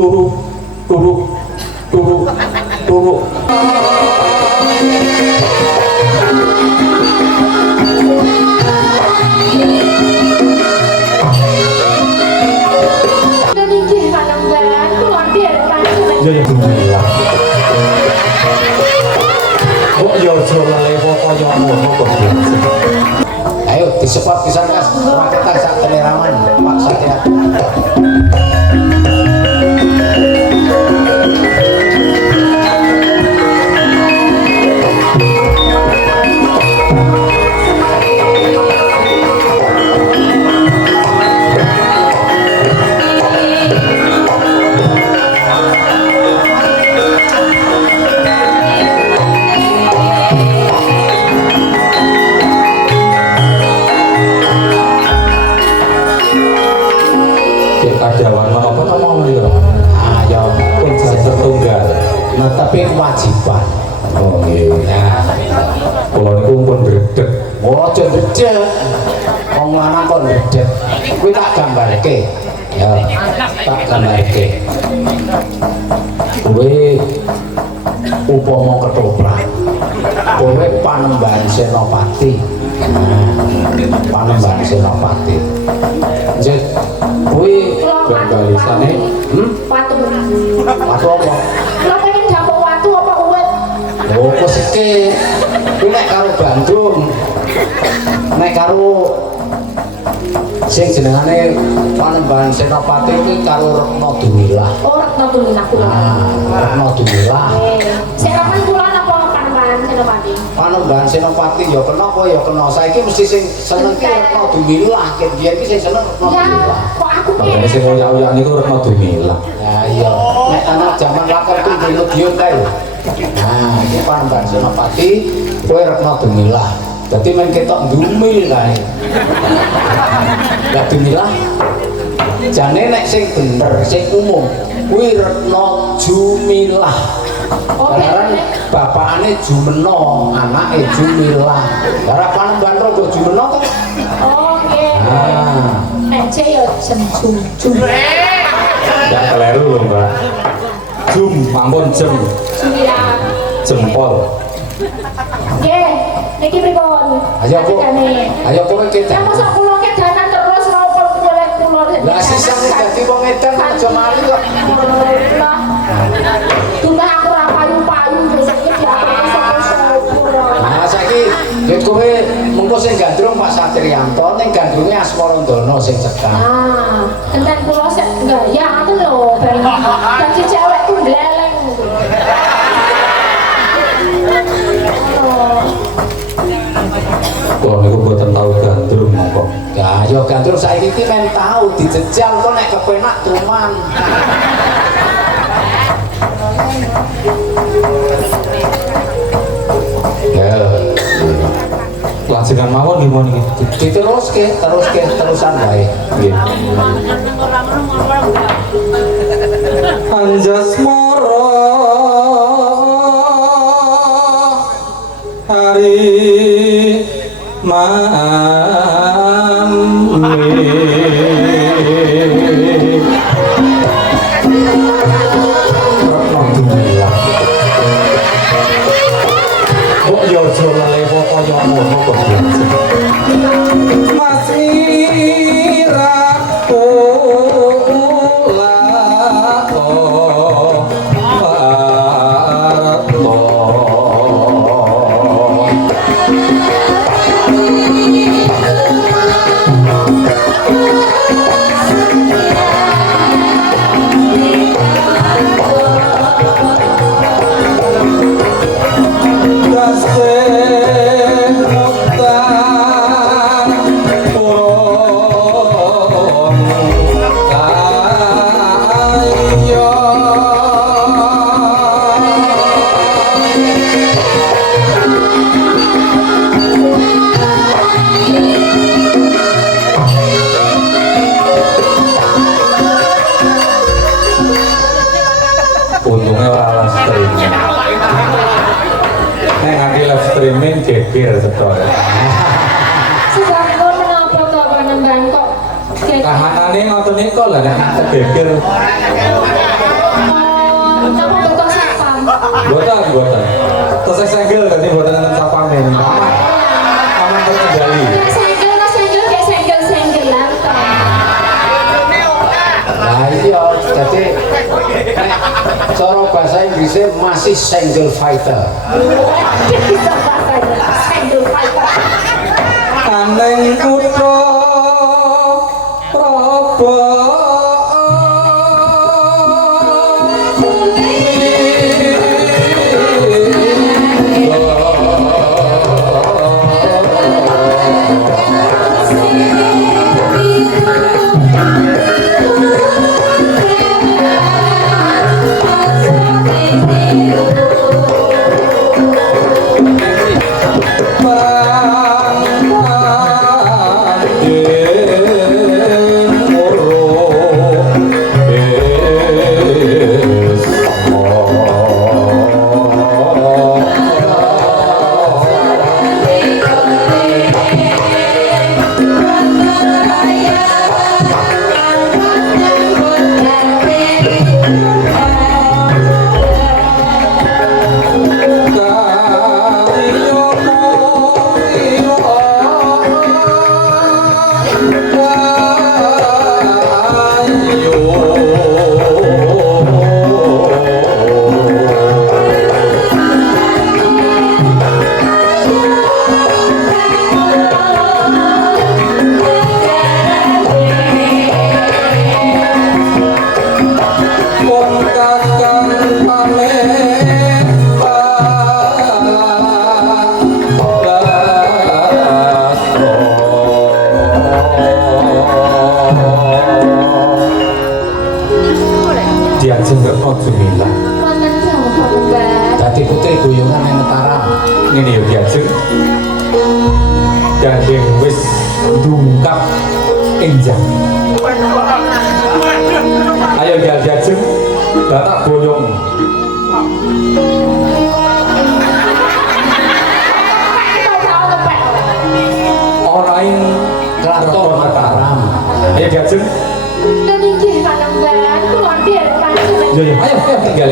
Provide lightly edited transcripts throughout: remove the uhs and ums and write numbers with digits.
turu turu turu turu. Ya ya Bismillah. Kok yo aja lelewo kaya ngono kok. Ayo disepot pisan Kas, paketan sak teleraman, Pak Satya. Kajawan menapa to mau niku? Ayo Pun setunggal. nah tapi kewajiban. Oh nggih. Nah, Kula niku pun gredeg. ojo gedhe. Wong lanang kok gedhe. Kuwi tak gambarke. Ya, tak gambarke. Kuwi upama ketoprak. Kowe Panembahan Senopati. Panembahan Senopati. Jet, kuwi Balisane watu apa? Lo pengen dapur watu apa uwet? Oh, kok seke. Kuwi nek karo Bandung. Nek karo sing jenengane Panembahan Senopati kuwi karo Retno Dumilah. Oh, Retno Dumilah kula. Retno Dumilah. Serapan kula napa Panembahan Senopati? Panembahan Senopati ya kena apa ya kena. Saiki mesti sing seneng ki Retno Dumilah. Ket biyen ki sing seneng Retno Ya, Dumilah. kok aku makane sing oyak-oyak niku Retno Dumilah. Ya iya. Nek anak zaman lakon kuwi dino diun kae. Nah, iki Panembahan Senopati kowe Retno Dumilah. Dadi men ketok ndumil kae. Lah Dumilah jane nek sing bener, sing umum kuwi Retno Jumilah. Oh, Karena bapakane Jumeno, anake Jumilah. Karena Panembahan Rogo Jumeno to. Oh, nggih. Ah, Ece ya jum. Ya keliru lho, Mbak. Jum, ampun jem, Jumilah. jempol. Nggih, niki pripun? ayo kowe Ya ketek. mosok kula kedanan terus napa boleh kula. Lah sisa dadi wong edan aja mari kok. Dumeh aku ora payu-payu besok diatur. Nah saiki nek kowe mengko sing gandrung Pak Satriyanto ning gandrunge Asmarandana sing cekak. Ah, enten kula sik gaya ngoten lho, ben dadi cewek ku gleleng. Kula niku boten tau gandrung mongko. Ya yo gandrung saiki iki men tau dijejal kok nek kepenak tuman. Ya. Lajengan mawon nggih mon iki. Terusan wae. Nggih. Anjasmara hari Retno Dumilah. Kok yo aja lelewo kaya ngono kok. Mas Mira kula streaming geger setor. Sudah pun menapa to Panembahan kok geger? Kahanane ngoten niku lho nek geger. Buatan. Terus segel tadi buatan tentang sapamen. Aman terkendali. Senggel-senggelan. Nah iya, jadi cara bahasa Inggrisnya masih single fighter. Senggel fighter. Aneng putra Prabu Dadi putri guyongan yang Mataram. ini yo diajeng dan yang wis dungkap enjang. Ayo diajeng batak boyong. Orang Keraton Mataram. ayo diajeng. Dan ini Panambahan, keluar dia depan sini. Yo ayo tinggal.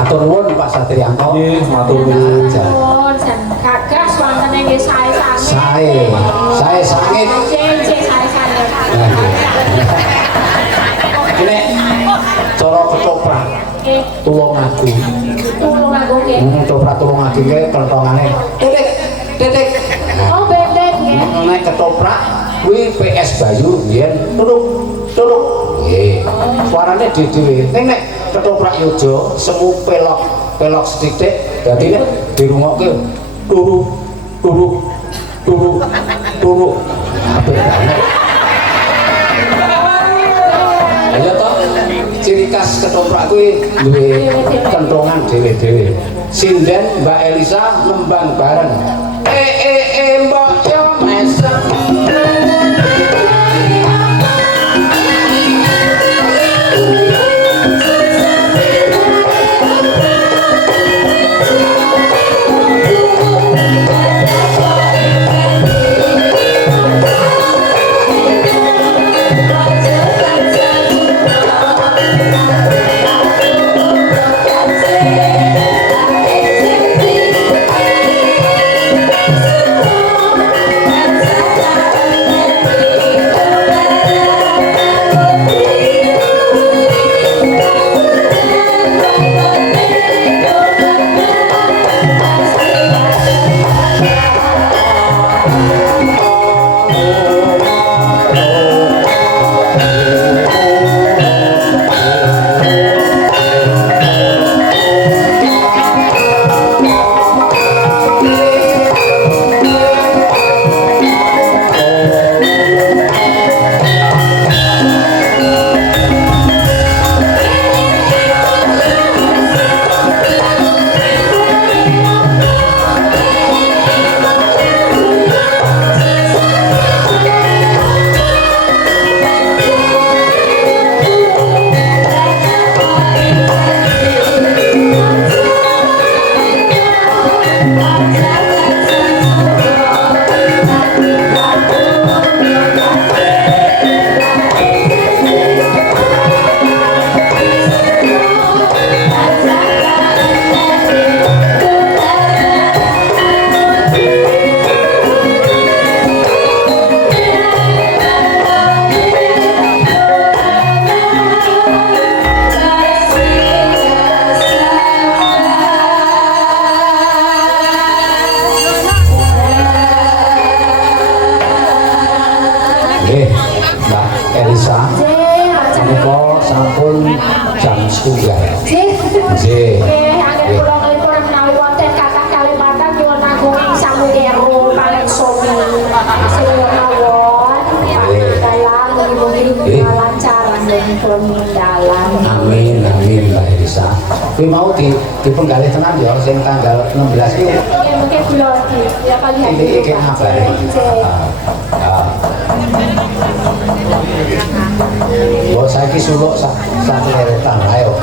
Matur nuwun Pak Satriyanto. Nggih, matur nuwun. Oh, jan gagas wonten ing sae sange. Sae sangit. Cek sae sange. Ini cara ketoprak Nggih, Tulungagung. tulung aku nggih. Ketoprak Tulungagung ki kenthongane. Titik. Oh, bendeng nggih. Nek ketoprak kuwi PS Bayu yen tuluk. Nggih. Suarane dhewe. Ning nek ketoprak Yojo semu pelok sithik dadi nek dirungokke turu apik banget. Ayo toh ciri khas ketoprak kuwi duwe kentongan dhewe-dhewe. Sinden Mbak Elisa nembang bareng. Mbok yo mesem. mau dipenggalih tenan ya sing tanggal 16 iki. Ya mungkin kula ya kali Ini iki ngabari. Bahwa saiki suluk sak leretan ayo.